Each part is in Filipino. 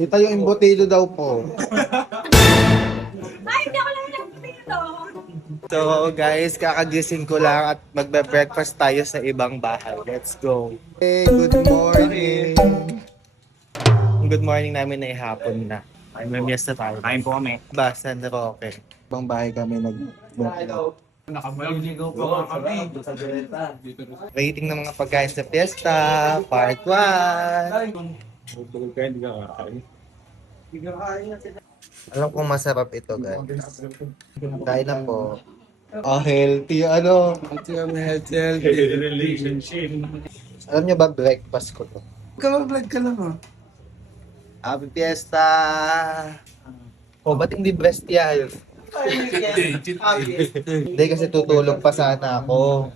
Kita yung embutido daw po. Ay, hindi ako lang nagpapito. So guys, kakagising ko lang at magbe-breakfast tayo sa ibang bahay. Let's go. Hey, good morning. Good morning namin ay hapon na. Ay, may miyas na tayo. Kain po kami. Basta na Roque. Ibang bahay kami Nakamaliligaw pa kami. rating ng mga pagkain sa fiesta, part 1. Alam kong masarap ito, guys. Kain na po. Oh, healthy, ano? Alam nyo ba, breakfast ko to? Vlog ka lang ah. Happy Fiesta! Oh, ba't hindi breast yan? Hindi, kasi tutulog pa sana ako.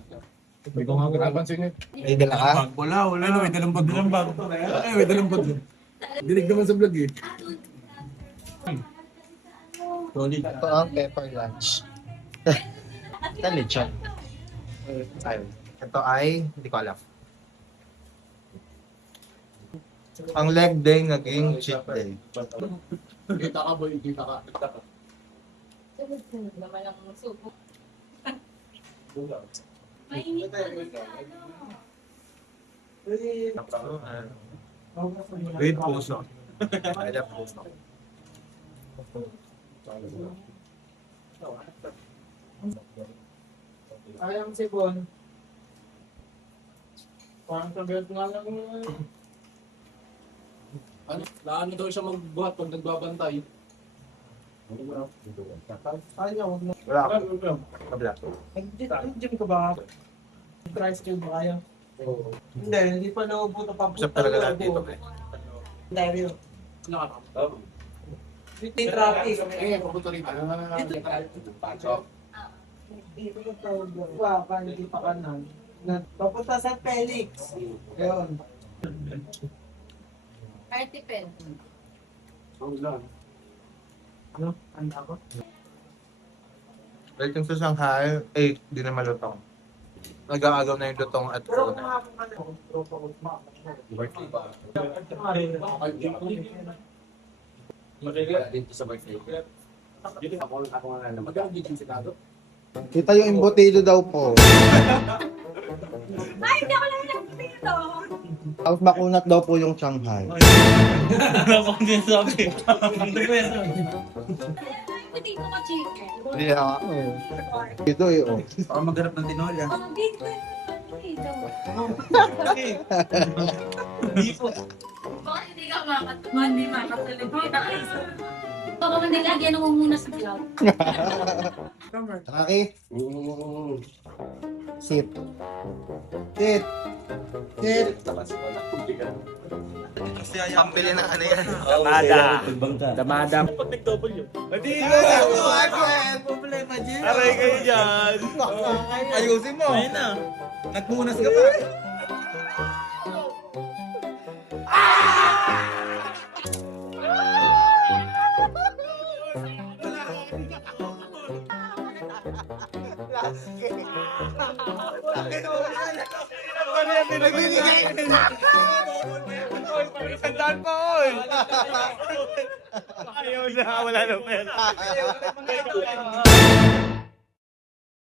Hindi ko nga pinapansin eh. May dala ka? Wala. May dalang bag. Ay, may dalang bag. Dinig naman sa vlog eh. Ito ang pepper lunch. Ito lechon. Ayun. Ito ay, hindi ko alam. Ang leg day naging cheat day. Kita ka boy, kita ka. Sunod-sunod naman ang subo. Mainit na With puso. Kaya puso. Ayang sipon. Parang sabihan nga lang. Ano? Laano daw siya magbuhat pag nagbabantay? Ayaw, wag na. Wala ako. Kabla. Nag-gym ka ba? Tricycle ba kaya? Hindi pa naubuto pa. Usap talaga lahat dito. Dario. Hindi traffic. Eh, papunta rin. Dito ka tawag. Hindi pa kanan. Papunta sa Felix. Yun. Artipen. Ano? Anda ko? Rating sa Shanghai, 8. Di na malutong. Nag-aagaw na yung lutong at Pero una. birthday ba? Dito sa birthday. Dito ako nga naman. Magkano dito yung sinado? Kita yung embutido daw po. Ay, hindi ako lang nagpapito. Tapos makunat daw po yung Shanghai. Wala ko din sabi. Potato ko chicken. Hindi ako. Ito eh, oh. Baka maghanap ng tinola. Oh, dito. Dito. Hindi po. Bakit hindi ka makatulog? Baka hindi lagyan mo muna sa cloud. Aki? Sit. Sit. Sit. Kasi pambili ng ano yan. Damada. Damada. Problema dyan. Aray kayo dyan. Ayusin mo. Ayun na. Nagpunas ka pa. Sandaan pa, oy! Ayaw na, wala na pera.